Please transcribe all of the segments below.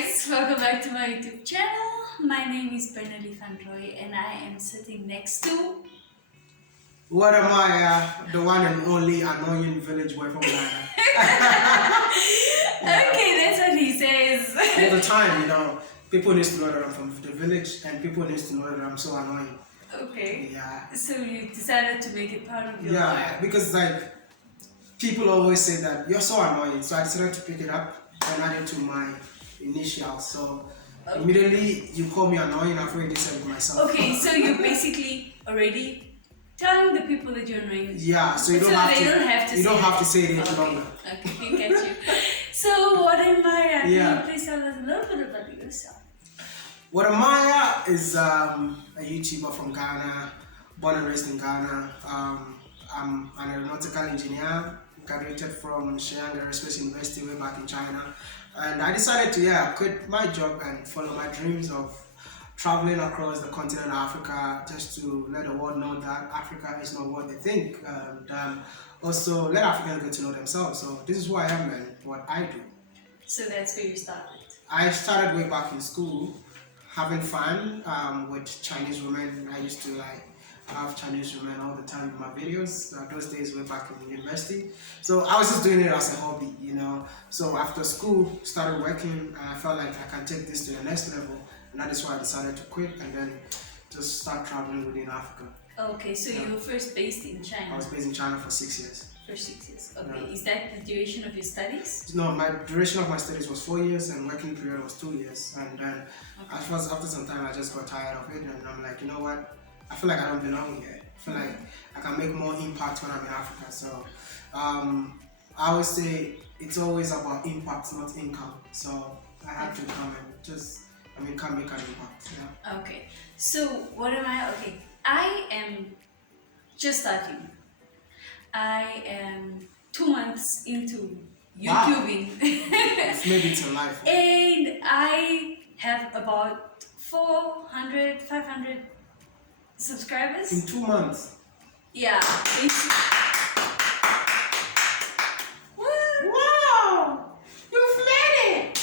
guys, welcome back to my YouTube channel. My name is BERNELEE and I am sitting next to Wode Maya, the one and only annoying village boy from Ghana. Okay, that's what he says. All the time, people need to know that I'm from the village and people need to know that I'm so annoying. Okay. Yeah. So you decided to make it part of your life. Because people always say that you're so annoying, so I decided to pick it up and add it to my initials. So immediately you call me annoying, I've already said it myself. Okay, so you're basically already telling the people that you're annoying. Yeah, so you don't have to say it any longer. Okay, you get you. So Wode Maya, can you please tell us a little bit about yourself? Wode Maya is a YouTuber from Ghana, born and raised in Ghana. I'm an aeronautical engineer, graduated from Shenyang Aerospace University way back in China. And I decided to quit my job and follow my dreams of traveling across the continent of Africa, just to let the world know that Africa is not what they think, and also let Africans get to know themselves. So this is who I am and what I do. So that's where you started? I started way back in school, having fun with Chinese women. I used to have Chinese women all the time in my videos. Those days way back in university. So I was just doing it as a hobby, So after school, started working, and I felt like I can take this to the next level. And that is why I decided to quit and then just start traveling within Africa. Okay, so you were first based in China? I was based in China for 6 years. For 6 years, okay. Yeah. Is that the duration of your studies? No, my duration of my studies was 4 years and working period was 2 years. And then after some time, I just got tired of it and I'm like, you know what? I feel like I don't belong here. I feel like I can make more impact when I'm in Africa. So I always say it's always about impact, not income. So I had to come and can make an impact. Yeah. Okay. So what am I? Okay, I am just starting. I am 2 months into YouTubing. It's made it to life. And I have about 400, 500 subscribers. In 2 months? Yeah. Wow! You've made it!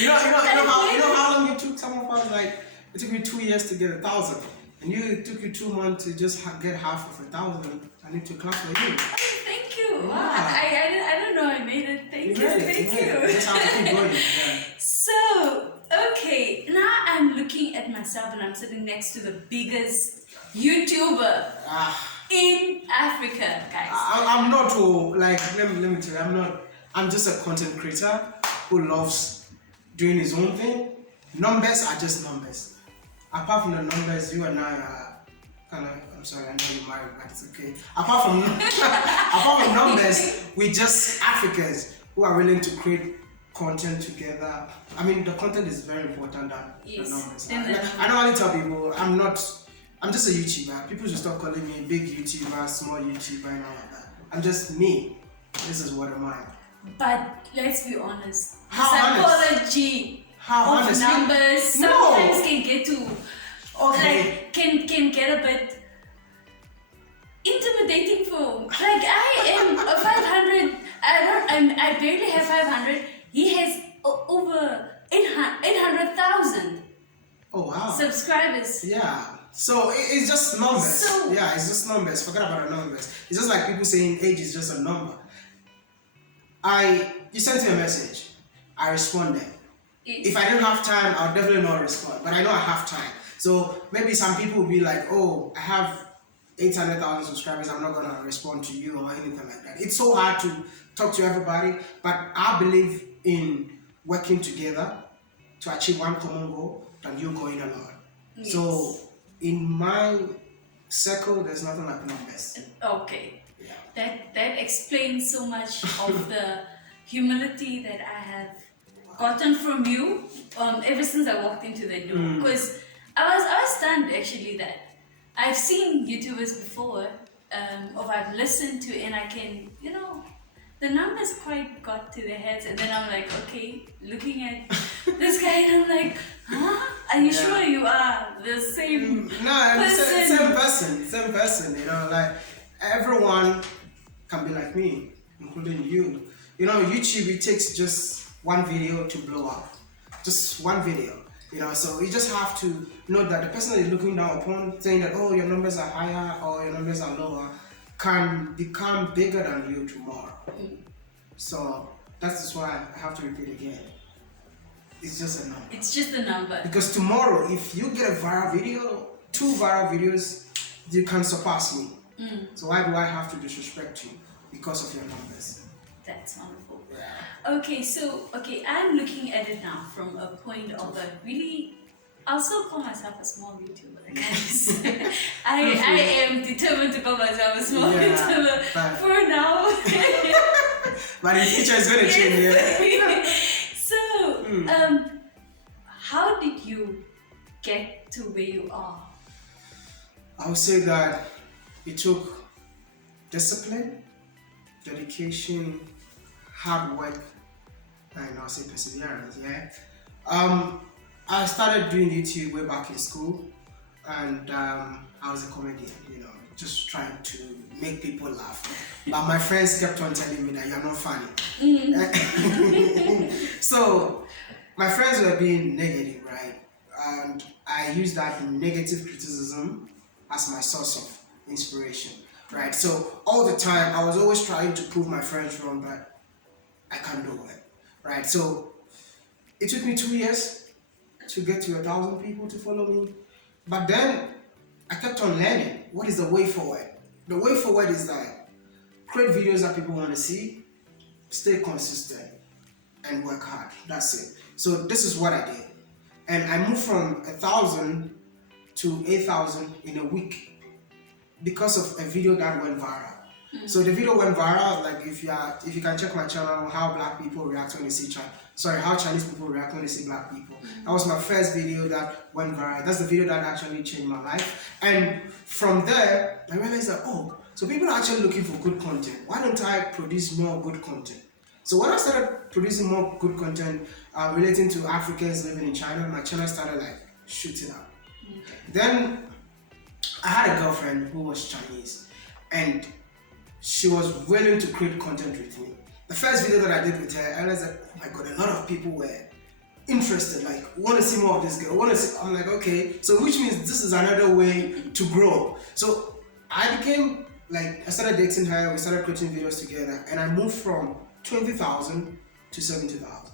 You know how long it took some of us? It took me 2 years to get 1,000. And it took you 2 months to just get half of 1,000. I need to clap for you. Oh, thank you. Wow. I don't know I made it. Thank you. Thank you. You just have to keep going. Yeah. So, okay. Now I'm looking at myself and I'm sitting next to the biggest YouTuber in Africa, guys. I'm not, let me tell you, I'm just a content creator who loves doing his own thing. Numbers are just numbers. Apart from the numbers, you and I are I'm sorry, I know you're married, but it's okay. Apart from numbers, we're just Africans who are willing to create content together. I mean, the content is very important than the numbers. I normally tell people, I'm just a YouTuber. People should stop calling me big YouTuber, small YouTuber, and all of that. I'm just me. This is Wode Maya. But let's be honest. Psychology of numbers sometimes can get to can get a bit intimidating for I am a 500. I barely have 500. He has over 800,000. Oh wow! Subscribers. Yeah. So it's just numbers. It's just numbers. Forget about the numbers. It's just like people saying age is just a number. You sent me a message. I responded. If I didn't have time, I would definitely not respond. But I know I have time. So maybe some people will be like, oh, I have 800,000 subscribers. I'm not going to respond to you or anything like that. It's so hard to talk to everybody. But I believe in working together to achieve one common goal than you going alone. Yes. So in my circle, there's nothing like numbers. Okay. Yeah. That explains so much of the humility that I have gotten from you ever since I walked into the door. Because I was stunned actually that I've seen YouTubers before, or I've listened to, and I can, the numbers quite got to their heads, and then I'm like, okay, looking at this guy, and I'm like, huh? Are you sure you are the same person? Same person, everyone can be like me, including you. YouTube, it takes just one video to blow up. Just one video. You know, so you just have to know that the person that is looking down upon, saying that, oh, your numbers are higher or your numbers are lower, can become bigger than you tomorrow. So that's why I have to repeat again. It's just a number. It's just a number. Because tomorrow, if you get a viral video, 2 viral videos, you can surpass me. So why do I have to disrespect you because of your numbers? That's wonderful. Yeah. Okay, so I'm looking at it now from a point of a really. I'll still call myself a small YouTuber, guys. I am determined to call myself a small YouTuber for now. But in the future, it's going to change. Yeah. So, how did you get to where you are? I would say that it took discipline, dedication, hard work, and I'll say perseverance. Yeah. I started doing YouTube way back in school, and I was a comedian, you know, just trying to make people laugh. But my friends kept on telling me that you're not funny. So my friends were being negative, right? And I used that negative criticism as my source of inspiration, right? So all the time I was always trying to prove my friends wrong, but I can't do it, right? So it took me 2 years to get to 1,000 people to follow me. But then I kept on learning. What is the way forward? The way forward is that create videos that people want to see, stay consistent, and work hard. That's it. So this is what I did. And I moved from 1,000 to 8,000 in a week because of a video that went viral. So the video went viral. Like if you can check my channel, how black people react when they see how Chinese people react when they see black people. That was my first video that went viral. That's the video that actually changed my life. And from there, I realized that, oh, so people are actually looking for good content. Why don't I produce more good content? So when I started producing more good content relating to Africans living in China, my channel started like shooting up. Then I had a girlfriend who was Chinese, and she was willing to create content with me. The first video that I did with her, I was like, oh my god, a lot of people were interested, like, want to see more of this girl, I'm like, okay, so which means this is another way to grow. So I became, like, I started dating her, we started creating videos together, and I moved from 20,000 to 70,000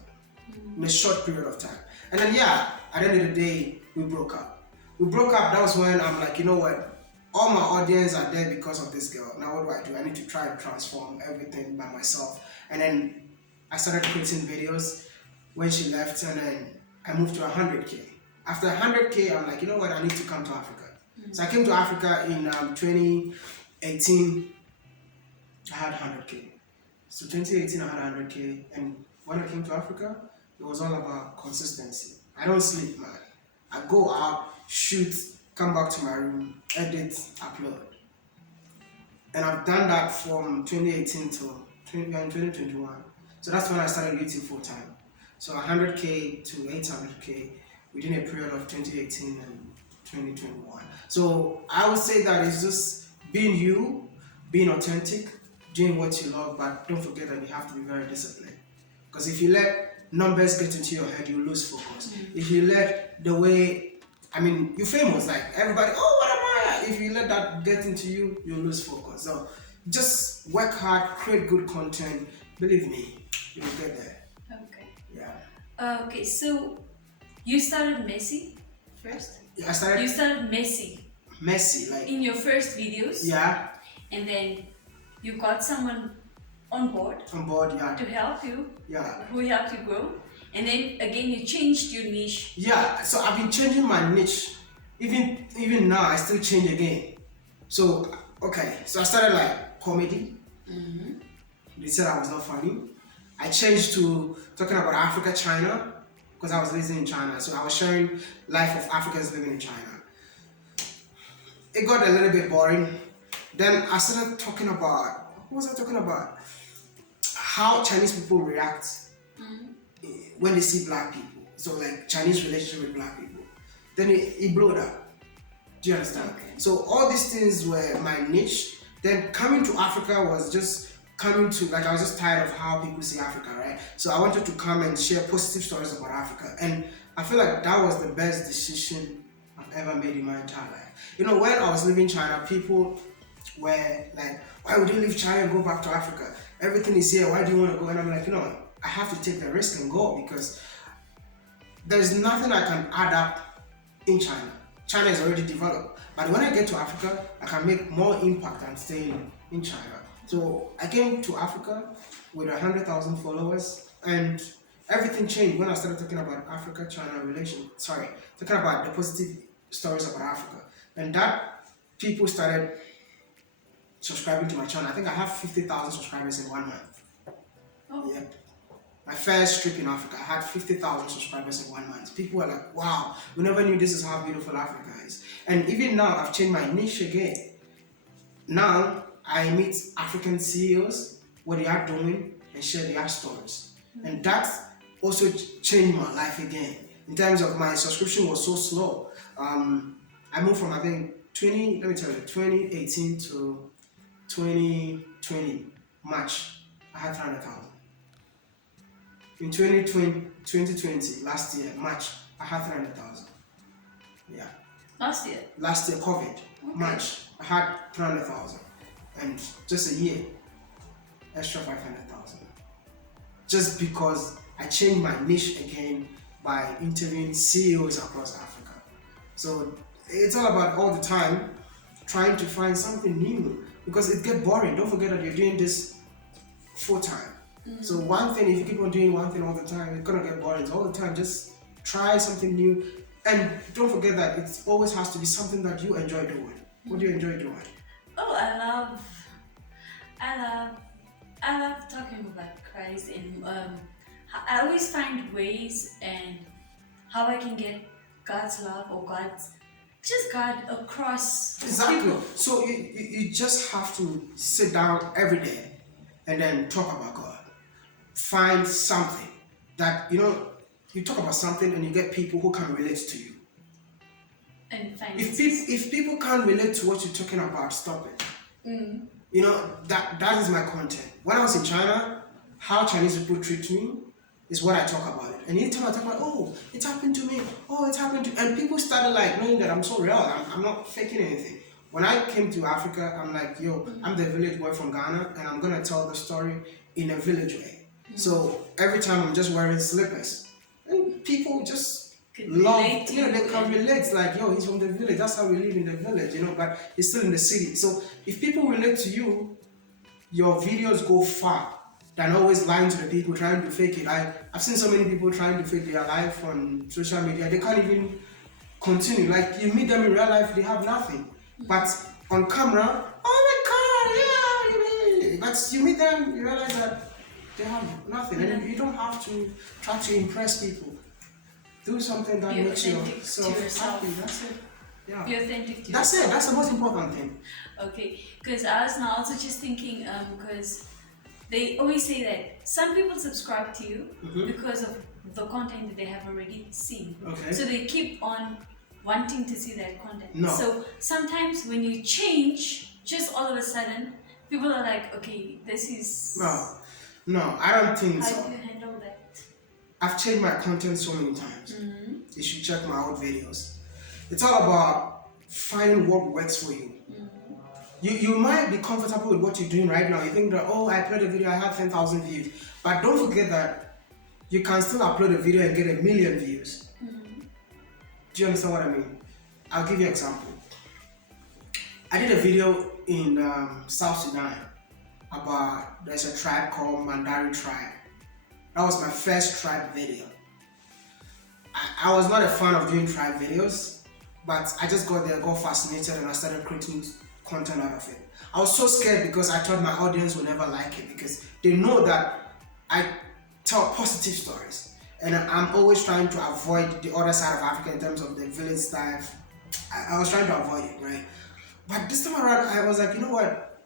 in a short period of time. And then at the end of the day, we broke up. That was when I'm like, you know what? All my audience are there because of this girl. Now what do? I need to try and transform everything by myself. And then I started creating videos when she left, and then I moved to 100K. After 100K, I'm like, you know what? I need to come to Africa. So I came to Africa in 2018. I had 100K. So 2018, I had 100K. And when I came to Africa, it was all about consistency. I don't sleep, man. I go out, shoot, come back to my room, edit, upload. And I've done that from 2018 to 2021. So that's when I started YouTube full time. So 100K to 800K within a period of 2018 and 2021. So I would say that it's just being you, being authentic, doing what you love, but don't forget that you have to be very disciplined. Because if you let numbers get into your head, you lose focus. If you let the way, you're famous, like everybody, oh, Wode Maya. If you let that get into you, you lose focus. So just work hard, create good content. Believe me, you will get there. Okay. Yeah. Okay, so you started messy first? I started. You started messy. Messy, like. In your first videos? Yeah. And then you got someone on board. Yeah. To help you. Yeah. Who helped you grow. And then again you changed your niche. Yeah, so I've been changing my niche. Even now I still change again. So so I started like comedy. They said I was not funny. I changed to talking about Africa, China, because I was living in China. So I was sharing life of Africans living in China. It got a little bit boring. Then I started talking about, what was I talking about? How Chinese people react when they see black people. So like Chinese relationship with black people. Then it blew up. Do you understand? Okay. So all these things were my niche. Then coming to Africa was just coming to, like, I was just tired of how people see Africa, right? So I wanted to come and share positive stories about Africa. And I feel like that was the best decision I've ever made in my entire life. You know, when I was living in China, people were like, why would you leave China and go back to Africa? Everything is here, why do you want to go? And I'm like, you know, I have to take the risk and go, because there's nothing I can add up in China. China is already developed. But when I get to Africa, I can make more impact than staying in China. So I came to Africa with 100,000 followers, and everything changed when I started talking about Africa-China relation. Talking about the positive stories about Africa. And that people started subscribing to my channel. I think I have 50,000 subscribers in 1 month. Oh. Yep. My first trip in Africa, I had 50,000 subscribers in 1 month. People were like, wow, we never knew this is how beautiful Africa is. And even now, I've changed my niche again. Now, I meet African CEOs, what they are doing, and share their stories. And that also changed my life again. In terms of my subscription was so slow. I moved from, I think, 2018 to 2020, March, I had 300,000. In 2020, last year, March, I had 300,000. Yeah. Last year, COVID, okay. March, I had 300,000. And just a year, extra 500,000. Just because I changed my niche again by interviewing CEOs across Africa. So it's all about all the time trying to find something new, because it gets boring. Don't forget that you're doing this full time. So one thing, if you keep on doing one thing all the time, it's gonna get boring. So all the time, just try something new, and don't forget that it always has to be something that you enjoy doing. What do you enjoy doing? oh, I love talking about Christ, and I always find ways and how I can get God's love or God across Exactly. people. So you just have to sit down every day and then talk about God. Find something that, you talk about something and you get people who can relate to you. And find If people can't relate to what you're talking about, stop it. That is my content. When I was in China, how Chinese people treat me is what I talk about it. And anytime I talk about, oh, it happened to me, oh, it happened to, and people started like knowing that I'm so real. I'm not faking anything. When I came to Africa, I'm like, yo, I'm the village boy from Ghana, and I'm gonna tell the story in a village way. So every time I'm just wearing slippers, and people just love, they can relate, like, yo, he's from the village, that's how we live in the village, but he's still in the city. So if people relate to you, your videos go far than always lying to the people, trying to fake it. I've seen so many people trying to fake their life on social media, they can't even continue. Like, you meet them in real life, they have nothing. But on camera, oh my God, yeah, but you meet them, you realize that they have nothing. And you don't have to try to impress people. Do something that makes yourself happy. That's it. Yeah. Be authentic to That's yourself. it. That's the most important thing. Okay, because I was now also just thinking, because they always say that some people subscribe to you because of the content that they have already seen. Okay. So they keep on wanting to see that content. No. So sometimes when you change, just all of a sudden, people are like, okay, this is... No, I don't think so. How do you handle that? I've changed my content so many times. You should check my old videos. It's all about finding what works for you. You might be comfortable with what you're doing right now. You think that, oh, I uploaded a video, I had 10,000 views. But don't forget that you can still upload a video and get 1 million views. Do you understand what I mean? I'll give you an example. I did a video in South Sudan about, there's a tribe called Mandari tribe. That was my first tribe video. I was not a fan of doing tribe videos, but I just got there, got fascinated, and I started creating content out of it. I was so scared because I thought my audience would never like it, because they know that I tell positive stories. And I'm always trying to avoid the other side of Africa in terms of the village style. I was trying to avoid it, right? But this time around, I was like, you know what?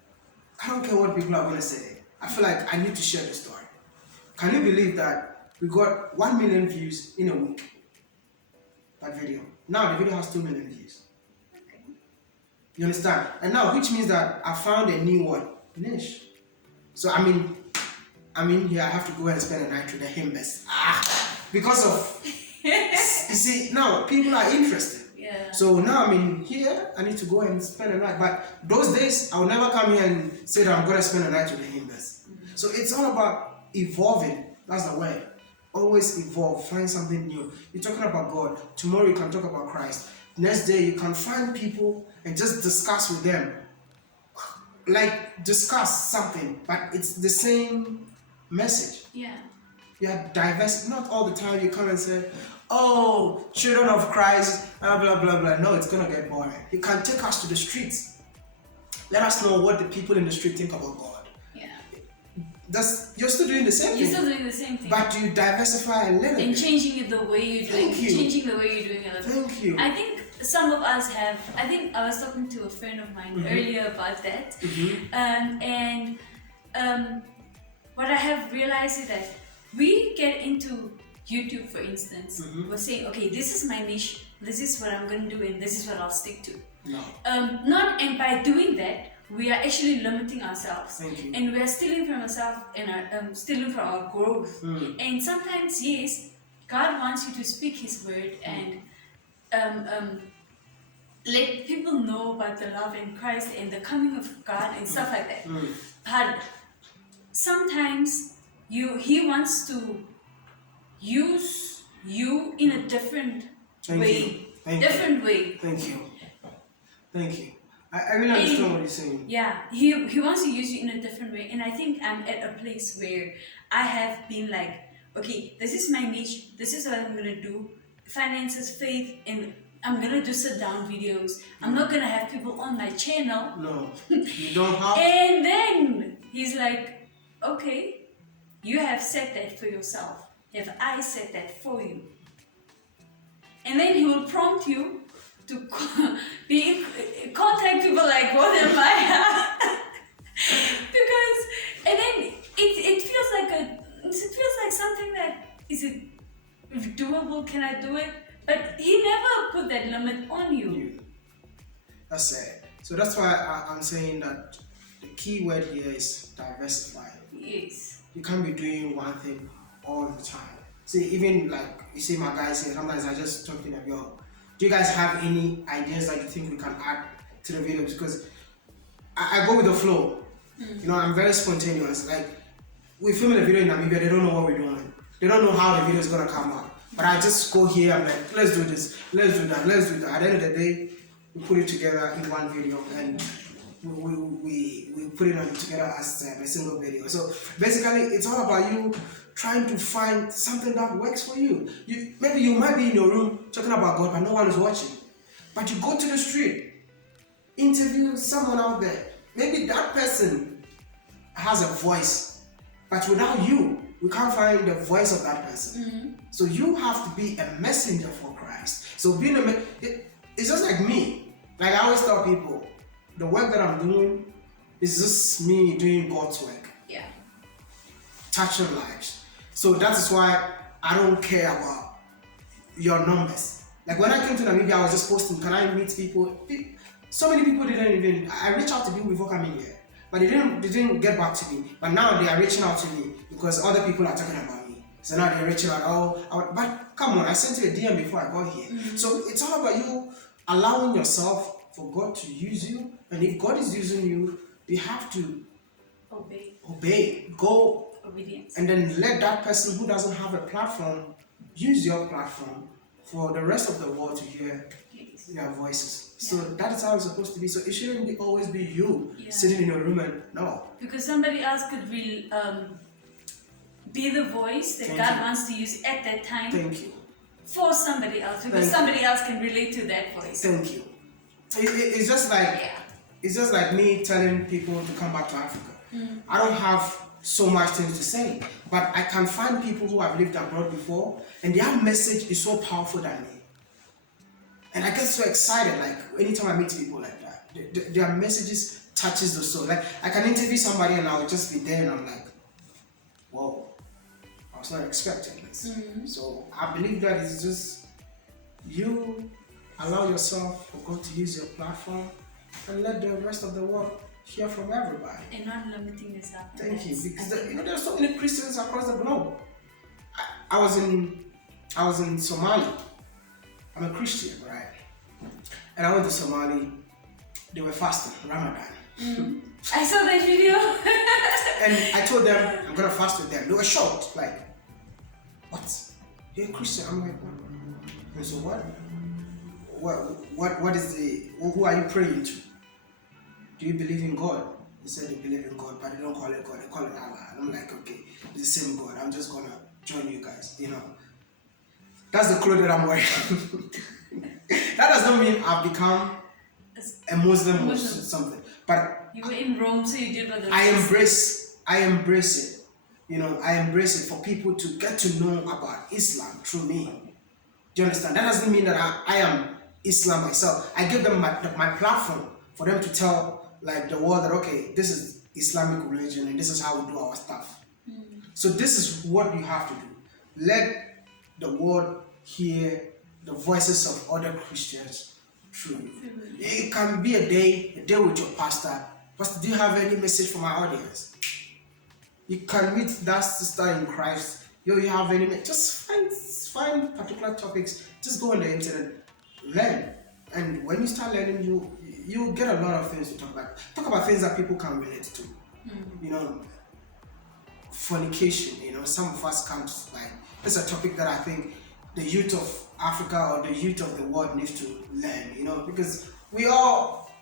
I don't care what people are going to say. I feel like I need to share the story. Can you believe that we got 1 million views in a week? That video. Now the video has 2 million views. You understand? And now, which means that I found a new one, niche. So I mean, here I have to go and spend a night with the himbers. Because of, you see, now people are interested. Yeah. So now I'm in here, I need to go and spend a night. But those days, I will never come here and say that I'm going to spend a night with the himbers. So it's all about evolving. That's the word. Always evolve, find something new. You're talking about God. Tomorrow you can talk about Christ. Next day you can find people and just discuss with them. Like discuss something, but it's the same message. Yeah. You are diverse. Not all the time you come and say, "Oh, children of Christ," blah blah blah blah. No, it's gonna get boring. You can take us to the streets. Let us know what the people in the street think about God. Yeah. You're still doing the same You're thing. still doing the same thing. But you diversify a little and bit. changing it the way you're doing. Changing the way you're doing it. Thank you. I think some of us have. I think I was talking to a friend of mine earlier about that, what I have realized is that we get into YouTube, for instance. We're saying, okay, this is my niche. This is what I'm going to do, and this is what I'll stick to. No. And by doing that, we are actually limiting ourselves. Thank you. And we are stealing from ourselves and stealing from our growth. And sometimes, yes, God wants you to speak His word and let people know about the love in Christ and the coming of God and stuff like that. But sometimes He wants to use you in a different way. Different way. Thank you. Thank you. I really understand what you're saying. Yeah, he wants to use you in a different way. And I think I'm at a place where I have been like, okay, this is my niche, this is what I'm going to do. Finances, faith, and I'm going to do sit-down videos. I'm not going to have people on my channel. No, you don't have. And then he's like, okay, you have said that for yourself. Have I said that for you? And then he will prompt you to contact people like Wode Maya. Because, and then it feels like something that, is it doable? Can I do it? But he never put that limit on you. That's it. So that's why I'm saying that the key word here is diversify. Yes. You can't be doing one thing all the time. See, even like you see my guys here, sometimes I just talk to them, yo, do you guys have any ideas that you think we can add to the videos? Because I go with the flow. You know, I'm very spontaneous. Like, we film a video in Namibia, they don't know what we're doing. They don't know how the video is going to come out. But I just go here, I'm like, let's do this, let's do that, let's do that. At the end of the day, we put it together in one video and we put it together as a single video. So basically, it's all about you trying to find something that works for you. Maybe you might be in your room talking about God, but no one is watching. But you go to the street, interview someone out there. Maybe that person has a voice, but without you, we can't find the voice of that person. So you have to be a messenger for Christ. So being it's just like me. Like I always tell people, the work that I'm doing is just me doing God's work. Yeah. Touching lives. So that is why I don't care about your numbers. Like when I came to Namibia, I was just posting, can I meet people? So many people didn't even, I reached out to people before coming here, but they didn't get back to me. But now they are reaching out to me because other people are talking about me. So now they're reaching out, but come on, I sent you a DM before I got here. So it's all about you allowing yourself for God to use you. And if God is using you, you have to obey, go. Obedience. And then let that person who doesn't have a platform use your platform for the rest of the world to hear your voices. So that is how it's supposed to be. So it shouldn't always be you sitting in your room and no. Because somebody else could be the voice that God wants to use at that time. Thank you. For somebody else, because somebody else can relate to that voice. Thank you. It's just like me telling people to come back to Africa. I don't have so much things to say, but I can find people who have lived abroad before, and their message is so powerful than me. And I get so excited, like anytime I meet people like that, their messages touches the soul. Like I can interview somebody and I'll just be there and I'm like, whoa, I was not expecting this. So I believe that it's just you allow yourself for God to use your platform and let the rest of the world hear from everybody. And not limiting yourself. Thank you, because there are so many Christians across the globe. I was in Somalia. I'm a Christian, right? And I went to Somalia. They were fasting, Ramadan. I saw that video. And I told them I'm gonna fast with them. They were shocked, like, what? You're a Christian? I'm like, what? And so what? What is who are you praying to? Do you believe in God? They said they believe in God, but they don't call it God, they call it Allah. And I'm like, okay, it's the same God. I'm just gonna join you guys, you know. That's the clothes that I'm wearing. That does not mean I've become a Muslim or something. But you were in Rome, so you did what the I embrace it. You know, I embrace it for people to get to know about Islam through me. Do you understand? That doesn't mean that I am Islam myself. I give them my platform for them to tell like the world that, okay, this is Islamic religion and this is how we do our stuff. So this is what you have to do. Let the world hear the voices of other Christians through you. It can be a day with your pastor. Pastor, do you have any message for my audience? You can meet that sister in Christ. You have any, just find particular topics. Just go on the internet, learn. And when you start learning, you get a lot of things to talk about. Talk about things that people can relate to. You know, fornication, you know, some of us can't, like, it's a topic that I think the youth of Africa or the youth of the world needs to learn, you know, because we all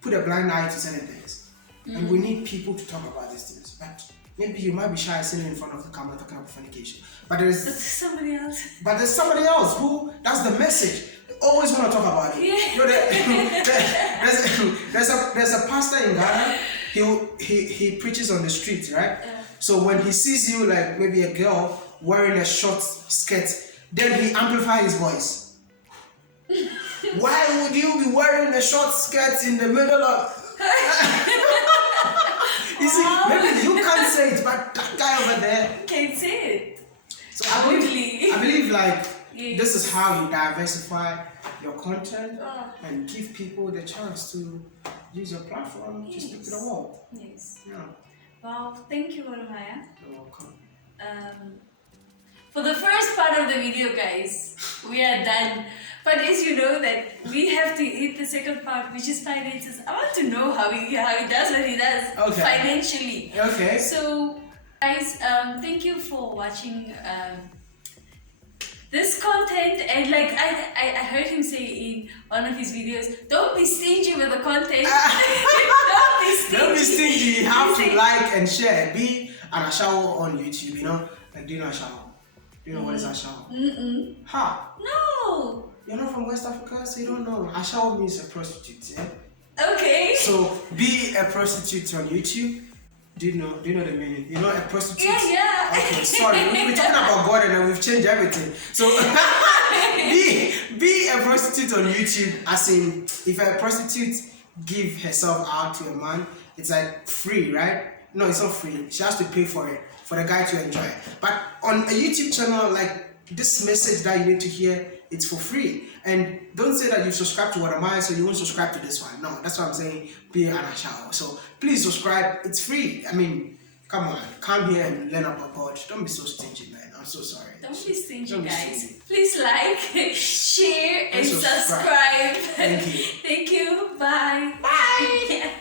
put a blind eye to certain things. And we need people to talk about these things. But maybe you might be shy sitting in front of the camera talking about fornication. But there's somebody else. But there's somebody else who, that's the message. They always want to talk about it. Yeah. You know, there's a pastor in Ghana. He preaches on the street, right? So when he sees you, like maybe a girl wearing a short skirt, then he amplifies his voice. Why would you be wearing a short skirt in the middle of... You see, maybe you can't say it, but that guy over there can say it. So I believe like this is how you diversify your content and give people the chance to use your platform to speak to the world. Yes. Yeah. Well, thank you, Wode Maya. You're welcome. For the first part of the video, guys, we are done. But as you know that we have to hit the second part, which is finances. I want to know how he does what he does financially. Okay. So, guys, thank you for watching this content. And like I heard him say in one of his videos, don't be stingy with the content. Don't be stingy. Don't be stingy. You have to like and share. Be an Ashawo on YouTube, you know? Like, do you know Ashawo? Do you know what is Ashawo? Ha! No! You're not from West Africa, so you don't know. Ashawo means a prostitute, yeah? Okay. So, be a prostitute on YouTube. Do you know the meaning? You're not a prostitute? Yeah. Okay, sorry. We're talking about God and we've changed everything. So, be a prostitute on YouTube. As in, if a prostitute give herself out to a man, it's like free, right? No, it's not free. She has to pay for it, for the guy to enjoy it. But on a YouTube channel, like this message that you need to hear, it's for free. And don't say that you subscribe to Wode Maya, so you won't subscribe to this one. No, that's what I'm saying. Be an Ashawo. So please subscribe. It's free. I mean, come on. Come here and learn about God. Don't be so stingy, man. I'm so sorry. Don't be stingy, Don't be guys. stingy. Please like, share, and subscribe. Thank you. Thank you. Bye. Bye.